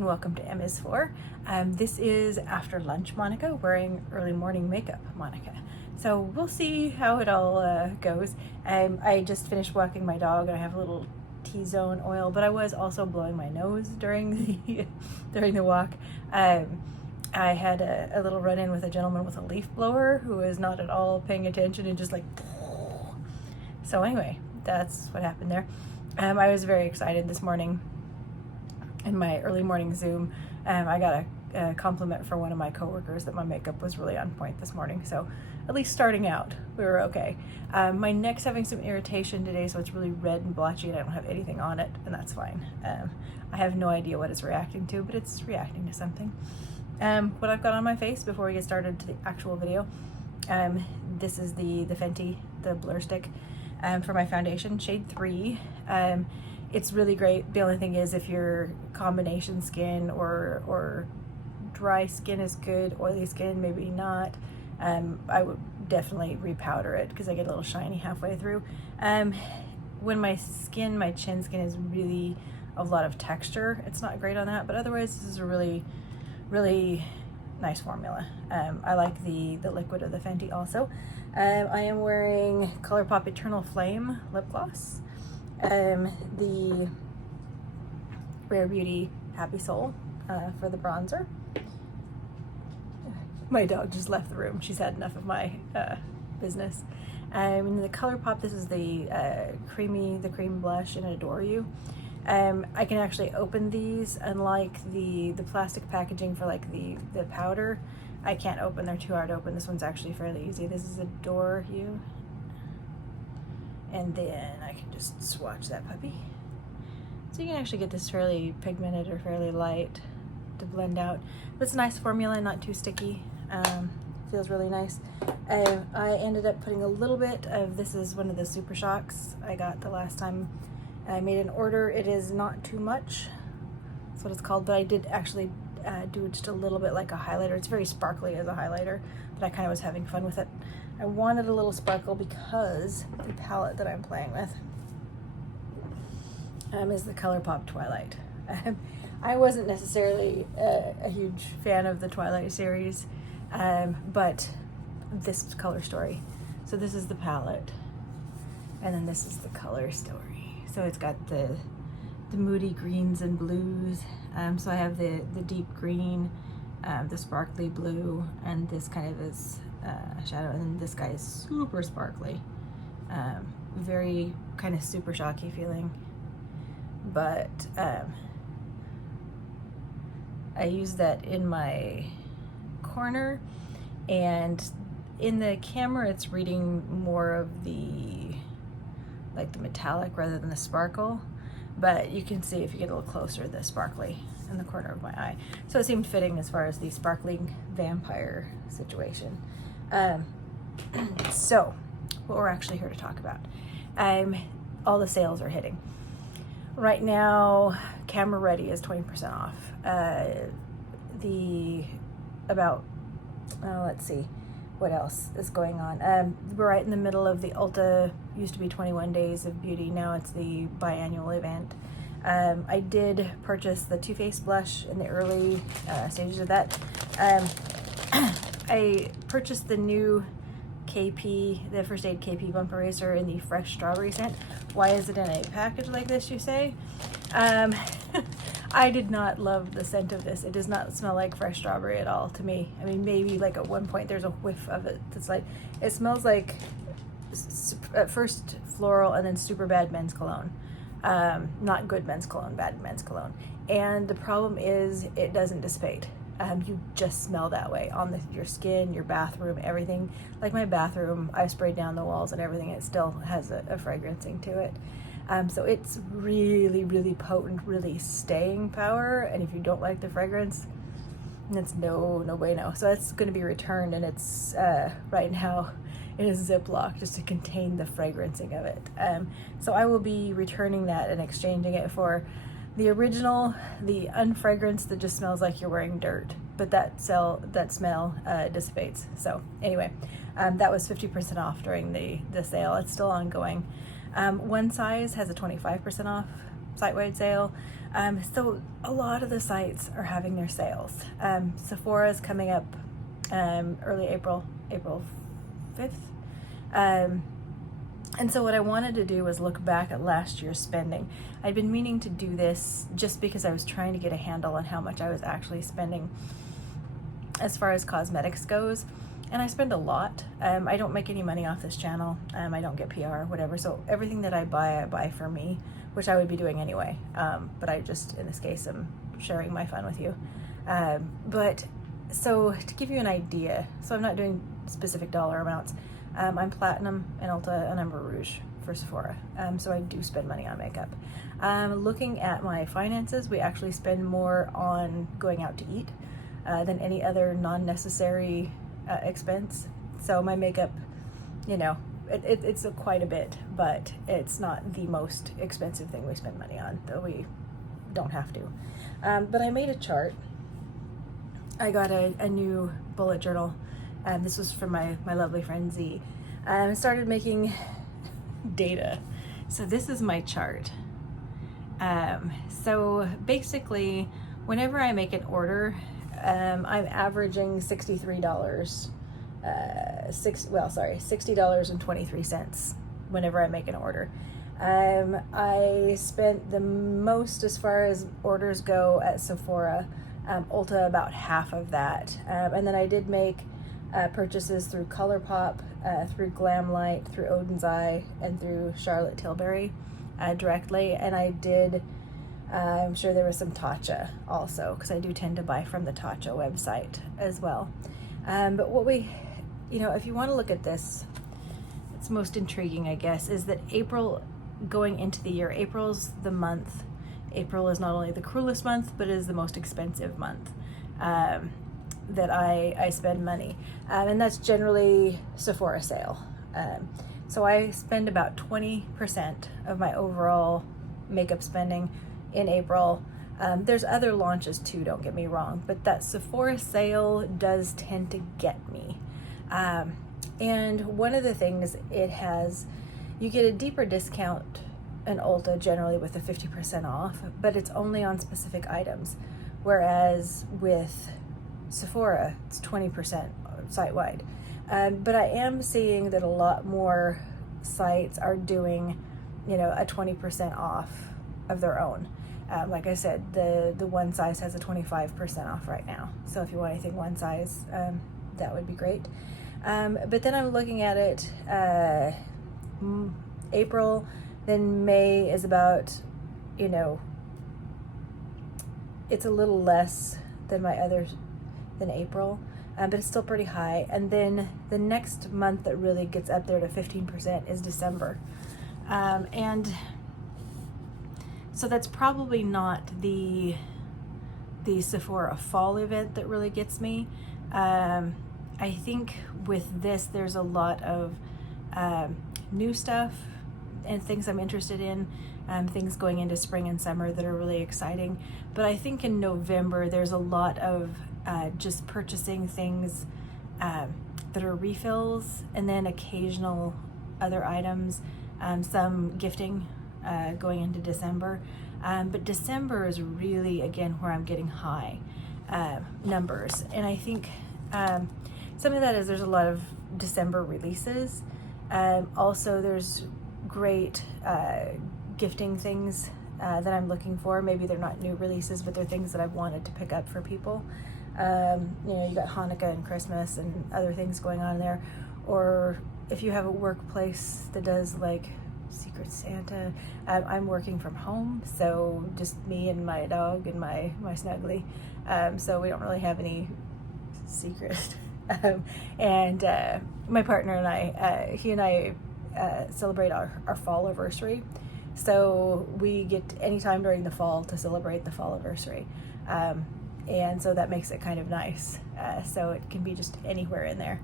and welcome to M is For. This is after lunch Monica wearing early morning makeup Monica. So we'll see how it all goes. I just finished walking my dog and I have a little T-zone oil, but I was also blowing my nose during the during the walk. I had a little run-in with a gentleman with a leaf blower who was not at all paying attention and just like, so anyway, that's what happened there. I was very excited this morning in my early morning Zoom. I got a compliment from one of my coworkers that my makeup was really on point this morning. So at least starting out, we were okay. My neck's having some irritation today, so it's really red and blotchy and I don't have anything on it, and that's fine. I have no idea what it's reacting to, but it's reacting to something. What I've got on my face before we get started to the actual video, this is the Fenty, the Blur Stick for my foundation, shade 3. It's really great. The only thing is if your combination skin or dry skin is good, oily skin maybe not. I would definitely repowder it because I get a little shiny halfway through. When my chin skin is really a lot of texture, it's not great on that, but otherwise this is a really nice formula. I like the liquid of the Fenty also. I am wearing ColourPop Eternal Flame lip gloss. The Rare Beauty Happy Soul for the bronzer. My dog just left the room. She's had enough of my business. In the ColourPop, this is the cream blush in Adore You. I can actually open these, unlike the plastic packaging for like the powder. I can't open, they're too hard to open. This one's actually fairly easy. This is Adore You. And then I can just swatch that puppy. So you can actually get this fairly pigmented or fairly light to blend out. But it's a nice formula, not too sticky. Feels really nice. I ended up putting a little bit of, this is one of the Super Shocks I got the last time I made an order. It is not too much. That's what it's called, but I did actually do just a little bit like a highlighter. It's very sparkly as a highlighter, but I kind of was having fun with it. I wanted a little sparkle because the palette that I'm playing with is the ColourPop Twilight. I wasn't necessarily a huge fan of the Twilight series, but this is Color Story. So this is the palette, and then this is the color story. So it's got the moody greens and blues. So I have the deep green, the sparkly blue, and this kind of is shadow, and then this guy is super sparkly, very kind of Super Shocky feeling, but I use that in my corner, and in the camera it's reading more of the metallic rather than the sparkle, but you can see if you get a little closer the sparkly in the corner of my eye. So it seemed fitting as far as the sparkling vampire situation. So what we're actually here to talk about, all the sales are hitting right now. Camera Ready is 20% off. Let's see what else is going on. We're right in the middle of the Ulta, used to be 21 Days of Beauty, now it's the biannual event. I did purchase the Too Faced blush in the early stages of that. I purchased the new KP, the First Aid KP Bump Eraser in the fresh strawberry scent. Why is it in a package like this, you say? I did not love the scent of this. It does not smell like fresh strawberry at all to me. I mean, maybe like at one point there's a whiff of it that's like, it smells like at first floral and then super bad men's cologne. Not good men's cologne, bad men's cologne. And the problem is it doesn't dissipate. You just smell that way on your skin, your bathroom, everything. Like my bathroom, I've sprayed down the walls and everything, it still has a fragrancing to it. So it's really potent, really staying power. And if you don't like the fragrance, it's no way no. So it's going to be returned, and it's right now in a Ziploc just to contain the fragrancing of it. So I will be returning that and exchanging it for the original, the unfragranced that just smells like you're wearing dirt, but that smell dissipates. So anyway, that was 50% off during the sale. It's still ongoing. One size has a 25% off site-wide sale. So a lot of the sites are having their sales. Sephora is coming up early April 5th. And so what I wanted to do was look back at last year's spending. I'd been meaning to do this just because I was trying to get a handle on how much I was actually spending as far as cosmetics goes. And I spend a lot. I don't make any money off this channel. I don't get PR, whatever. So everything that I buy for me, which I would be doing anyway. But I just, in this case, am sharing my fun with you. But so to give you an idea, so I'm not doing specific dollar amounts. I'm Platinum and Ulta and Amber Rouge for Sephora. So I do spend money on makeup. Looking at my finances, we actually spend more on going out to eat than any other non-necessary expense. So my makeup, you know, it's quite a bit, but it's not the most expensive thing we spend money on, though we don't have to. But I made a chart. I got a new bullet journal. This was from my lovely friend Z. I started making data. So this is my chart. So basically, whenever I make an order, I'm averaging $63. $60.23 whenever I make an order. I spent the most as far as orders go at Sephora. Ulta about half of that. And then I did make purchases through ColourPop, through Glamlight, through Odin's Eye, and through Charlotte Tilbury directly. And I did, I'm sure there was some Tatcha also, because I do tend to buy from the Tatcha website as well. But what we, if you want to look at this, it's most intriguing, I guess, is that April, going into the year, April's the month. April is not only the cruelest month, but is the most expensive month that I spend money. And that's generally Sephora sale. So I spend about 20% of my overall makeup spending in April. There's other launches too, don't get me wrong, but that Sephora sale does tend to get me. And one of the things it has, you get a deeper discount in Ulta generally with the 50% off, but it's only on specific items. Whereas with Sephora, it's 20% site-wide. But I am seeing that a lot more sites are doing, a 20% off of their own. Like I said, the one size has a 25% off right now. So if you want anything one size, that would be great. But then I'm looking at it, April, then May is about, it's a little less than my others, than April, but it's still pretty high. And then the next month that really gets up there to 15% is December. And so that's probably not the Sephora fall event that really gets me. I think with this, there's a lot of new stuff and things I'm interested in, things going into spring and summer that are really exciting. But I think in November, there's a lot of just purchasing things that are refills, and then occasional other items, some gifting going into December. But December is really, again, where I'm getting high numbers. And I think some of that is there's a lot of December releases. Also, there's great gifting things that I'm looking for. Maybe they're not new releases, but they're things that I've wanted to pick up for people. You got Hanukkah and Christmas and other things going on there. Or if you have a workplace that does like Secret Santa, I'm working from home, so just me and my dog and my Snuggly. So we don't really have any secret. And my partner and I, he and I celebrate our fall anniversary. So we get any time during the fall to celebrate the fall anniversary. And so that makes it kind of nice. So it can be just anywhere in there.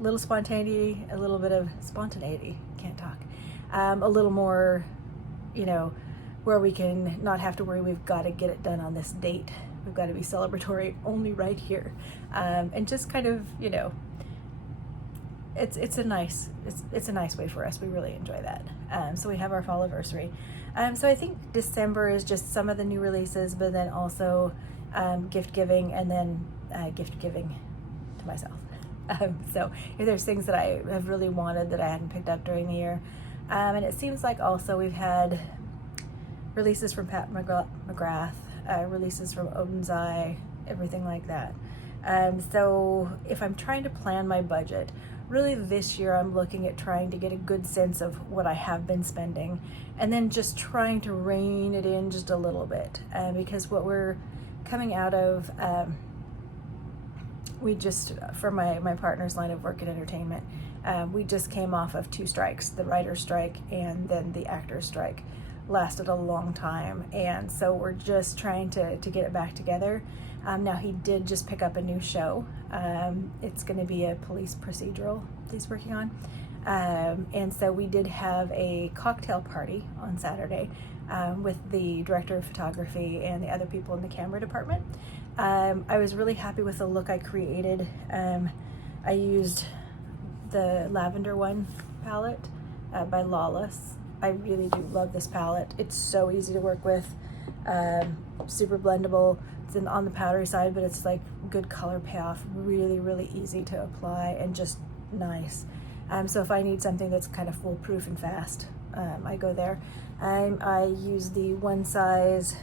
Little spontaneity, a little bit of spontaneity, can't talk. A little more, where we can not have to worry we've got to get it done on this date. We've got to be celebratory only right here. And just kind of, it's a nice way for us. We really enjoy that. So we have our fall anniversary. So I think December is just some of the new releases, but then also gift giving, and then gift giving to myself. So if there's things that I have really wanted that I hadn't picked up during the year, and it seems like also we've had releases from Pat McGrath, releases from Odin's Eye, everything like that. So if I'm trying to plan my budget, really this year I'm looking at trying to get a good sense of what I have been spending, and then just trying to rein it in just a little bit, because what we're coming out of, we just, for my partner's line of work in entertainment, we just came off of 2 strikes, the writer's strike and then the actor's strike. Lasted a long time, and so we're just trying to get it back together. Now he did just pick up a new show. It's going to be a police procedural that he's working on, and so we did have a cocktail party on Saturday with the director of photography and the other people in the camera department. I was really happy with the look I created. I used the Lavender One palette by Lawless. I really do love this palette. It's so easy to work with, super blendable. It's on the powdery side, but it's like good color payoff, really, really easy to apply and just nice. So if I need something that's kind of foolproof and fast, I go there. I use the One Size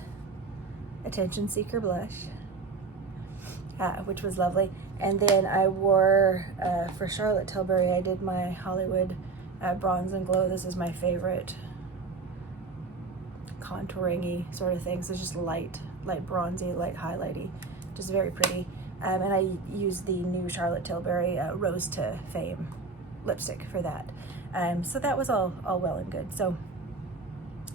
Attention Seeker blush, which was lovely. And then I wore, for Charlotte Tilbury, I did my Hollywood Bronze and Glow. This is my favorite contouring-y sort of thing. So it's just light bronzy, light highlighty, just very pretty. And I used the new Charlotte Tilbury Rose to Fame lipstick for that. So that was all well and good. So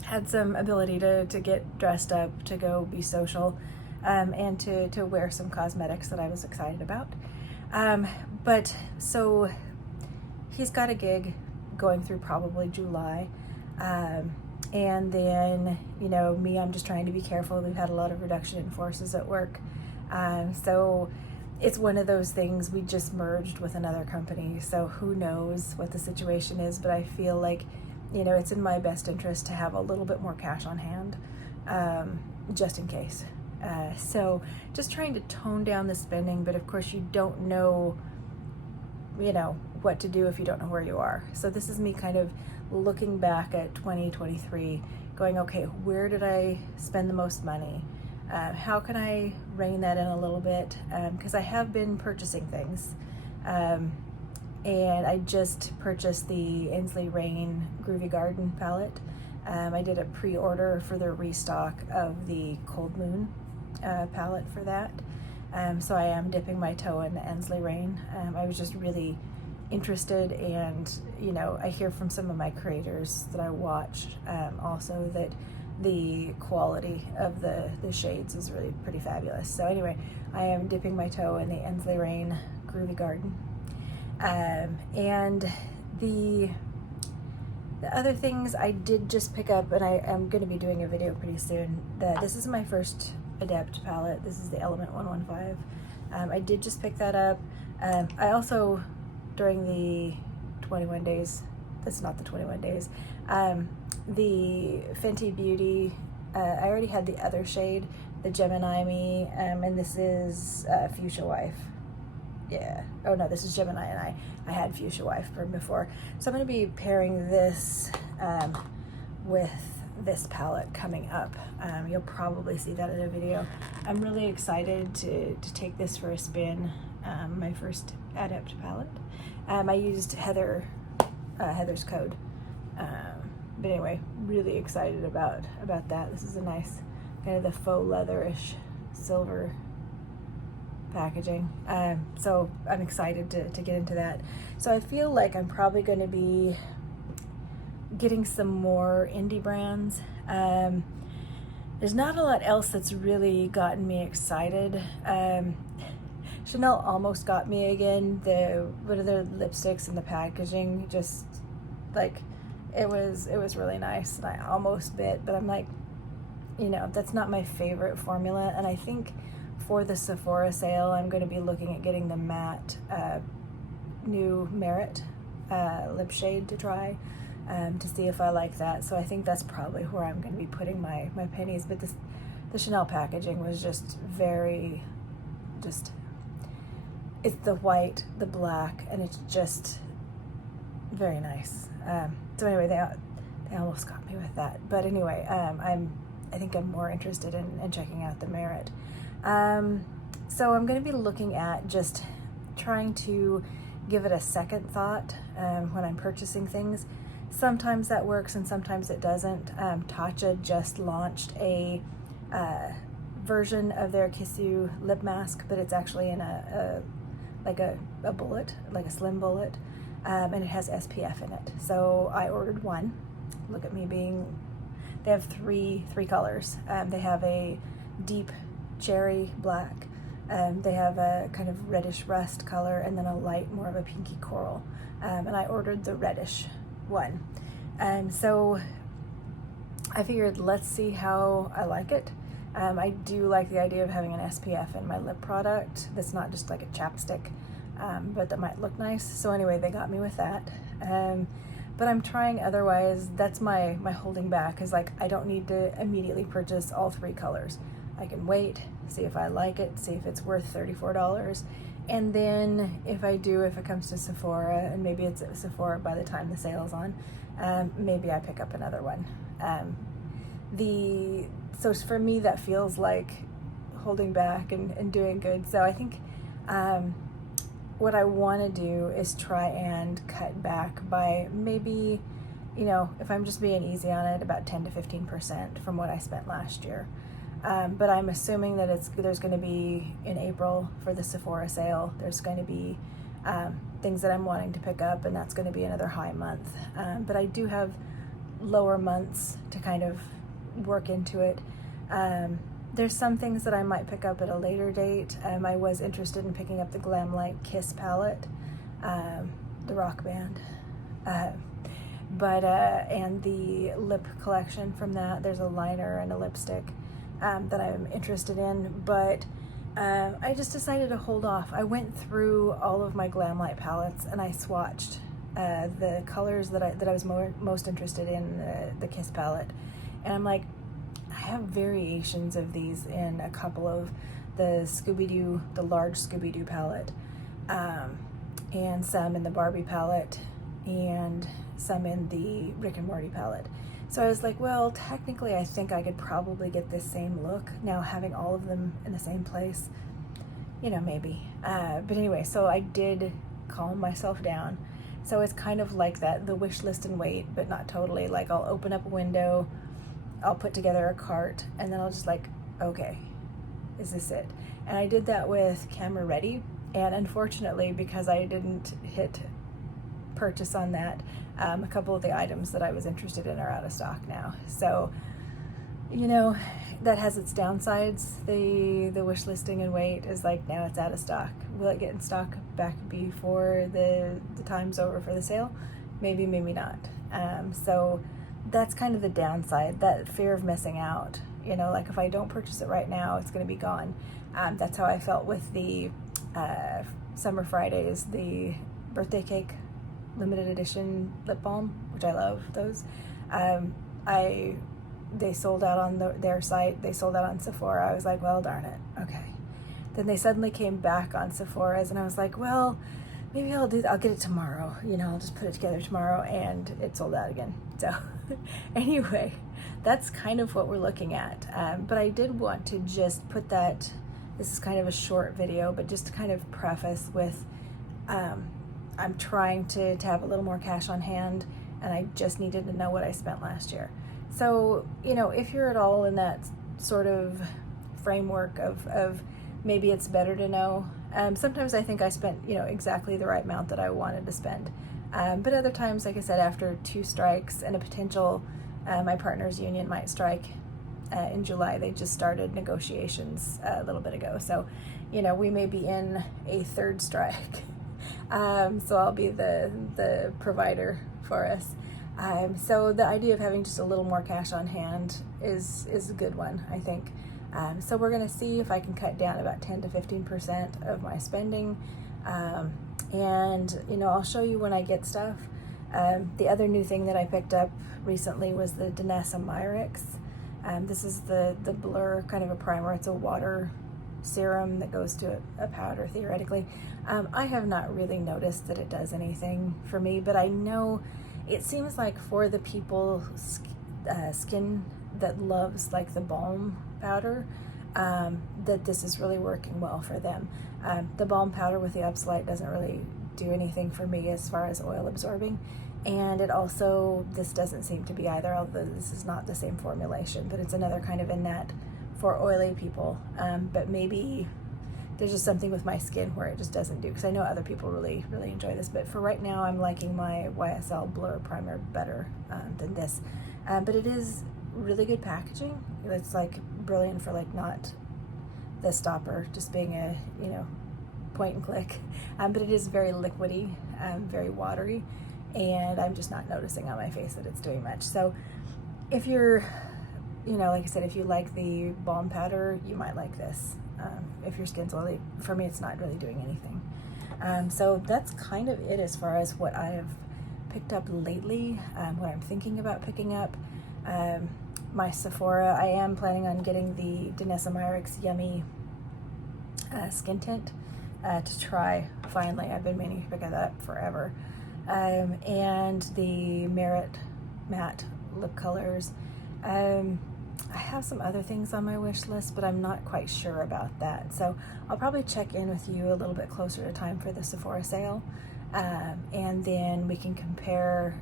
had some ability to get dressed up, to go be social, and to wear some cosmetics that I was excited about. But so he's got a gig going through probably July, and then me, I'm just trying to be careful. We've had a lot of reduction in forces at work, so it's one of those things. We just merged with another company, so who knows what the situation is, but I feel like it's in my best interest to have a little bit more cash on hand, just in case. So just trying to tone down the spending, but of course you don't know what to do if you don't know where you are. So this is me kind of looking back at 2023, going, okay, where did I spend the most money? How can I rein that in a little bit? Because I have been purchasing things. And I just purchased the Inslee Rain Groovy Garden palette. I did a pre-order for the restock of the Cold Moon palette for that. So I am dipping my toe in Inslee Rain. I was just really interested, and I hear from some of my creators that I watch also that the quality of the shades is really pretty fabulous. So anyway, I am dipping my toe in the Inslee Rain Groovy Garden. And the other things I did just pick up, and I am going to be doing a video pretty soon. This is my first Adept palette. This is the Element 115. I did just pick that up. I also, during the 21 days, that's not the 21 days, the Fenty Beauty, I already had the other shade, the Gemini Me, and this is Fuchsia Wife. Yeah. Oh no, this is Gemini, and I had Fuchsia Wife from before. So I'm going to be pairing this with this palette coming up. You'll probably see that in a video. I'm really excited to take this for a spin. My first Adept palette. I used Heather's code. But anyway, really excited about that. This is a nice kind of the faux leatherish silver packaging. So I'm excited to get into that. So I feel like I'm probably going to be getting some more indie brands. There's not a lot else that's really gotten me excited. Chanel almost got me again. One of their lipsticks and the packaging, just like it was really nice, and I almost bit, but I'm like, that's not my favorite formula. And I think for the Sephora sale, I'm going to be looking at getting the matte new Merit lip shade to try, to see if I like that. So I think that's probably where I'm going to be putting my pennies. But the Chanel packaging was just it's the white, the black, and it's just very nice. So anyway, they almost got me with that. But anyway, I think I'm more interested in checking out the Merit. So I'm going to be looking at just trying to give it a second thought when I'm purchasing things. Sometimes that works and sometimes it doesn't. Tatcha just launched a version of their Kiss You lip mask, but it's actually in a bullet, like a slim bullet, and it has SPF in it. So I ordered one. Look at me they have three colors. They have a deep cherry black, they have a kind of reddish rust color, and then a light, more of a pinky coral. And I ordered the reddish one. So I figured, let's see how I like it. I do like the idea of having an SPF in my lip product that's not just like a chapstick, but that might look nice. So anyway, they got me with that. But I'm trying otherwise. That's my holding back, is like, I don't need to immediately purchase all three colors. I can wait, see if I like it, see if it's worth $34. And then if it comes to Sephora, and maybe it's at Sephora by the time the sale's on, maybe I pick up another one. So for me, that feels like holding back and doing good. So I think what I want to do is try and cut back by maybe, if I'm just being easy on it, about 10 to 15% from what I spent last year. But I'm assuming that there's going to be, in April for the Sephora sale, there's going to be things that I'm wanting to pick up, and that's going to be another high month. But I do have lower months to kind of work into it. There's some things that I might pick up at a later date. I was interested in picking up the Glamlight Kiss palette, the Rock Band, and the lip collection from that. There's a liner and a lipstick that I'm interested in, but I just decided to hold off. I went through all of my Glamlight palettes and I swatched the colors that I was most interested in, the Kiss palette, and I'm like, I have variations of these in a couple of the large Scooby-Doo palette, and some in the Barbie palette, and some in the Rick and Morty palette. So I was like, well, technically I think I could probably get this same look. Now having all of them in the same place, maybe. But anyway, so I did calm myself down. So it's kind of like that, the wish list and wait, but not totally. Like, I'll open up a window, I'll put together a cart, and then I'll just like, okay, is this it? And I did that with Camera Ready, and unfortunately, because I didn't hit purchase on that, a couple of the items that I was interested in are out of stock now. So, that has its downsides. The wish listing and wait is like, now it's out of stock. Will it get in stock back before the time's over for the sale? Maybe, maybe not. So that's kind of the downside, that fear of missing out. Like, if I don't purchase it right now, it's going to be gone. That's how I felt with the Summer Fridays, the birthday cake limited edition lip balm, which I love those. They sold out on their site. They sold out on Sephora. I was like, well, darn it. Okay. Then they suddenly came back on Sephora's, and I was like, well, maybe I'll get it tomorrow. I'll just put it together tomorrow, and it sold out again. So anyway, that's kind of what we're looking at. But I did want to just put that, this is kind of a short video, but just to kind of preface with, I'm trying to have a little more cash on hand, and I just needed to know what I spent last year. So, if you're at all in that sort of framework of maybe it's better to know. Sometimes I think I spent, exactly the right amount that I wanted to spend. But other times, like I said, after 2 strikes and a potential, my partner's union might strike in July. They just started negotiations a little bit ago. So, we may be in a 3rd strike. So I'll be the provider for us. So the idea of having just a little more cash on hand is a good one, I think. So we're going to see if I can cut down about 10 to 15% of my spending, And, you know, I'll show you when I get stuff. The other new thing that I picked up recently was the Danessa Myrix. This is the Blur kind of a primer. It's a water serum that goes to a powder theoretically. I have not really noticed that it does anything for me, but I know it seems like for the people skin that loves like the balm powder, that this is really working well for them. The balm powder with the Upslight doesn't really do anything for me as far as oil absorbing, and it also, this doesn't seem to be either, although this is not the same formulation, but it's another kind of Annette for oily people. But maybe there's just something with my skin where it just doesn't do, because I know other people really enjoy this, but for right now I'm liking my YSL Blur primer better than this. But it is really good packaging. It's like brilliant for like not the stopper just being a, you know, point and click, but it is very liquidy, very watery, and I'm just not noticing on my face that it's doing much. So if you're, you know, like I said, if you like the balm powder, you might like this. If your skin's oily, for me it's not really doing anything. So that's kind of it as far as what I have picked up lately, what I'm thinking about picking up. My Sephora, I am planning on getting the Danessa Myrix Yummy skin tint to try finally. I've been meaning to pick that up forever. And the Merit Matte lip colors. I have some other things on my wish list, but I'm not quite sure about that. So I'll probably check in with you a little bit closer to time for the Sephora sale. And then we can compare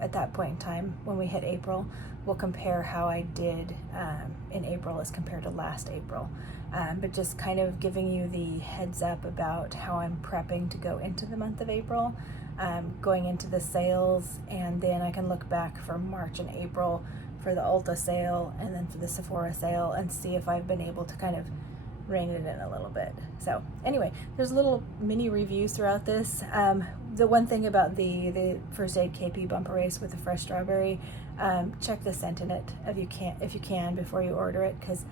at that point in time when we hit April, we'll compare how I did in April as compared to last April. But just kind of giving you the heads up about how I'm prepping to go into the month of April, going into the sales, and then I can look back for March and April for the Ulta sale and then for the Sephora sale and see if I've been able to kind of rein it in a little bit. So anyway, there's little mini reviews throughout this. The one thing about the First Aid KP Bumper Race with the fresh strawberry, check the scent in it if you can before you order it, because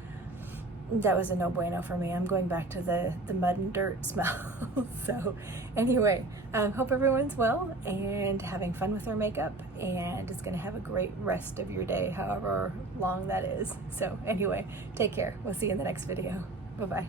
that was a no bueno for me. I'm going back to the mud and dirt smell. So anyway, hope everyone's well and having fun with their makeup, and is going to have a great rest of your day, however long that is. So anyway, take care. We'll see you in the next video. Bye-bye.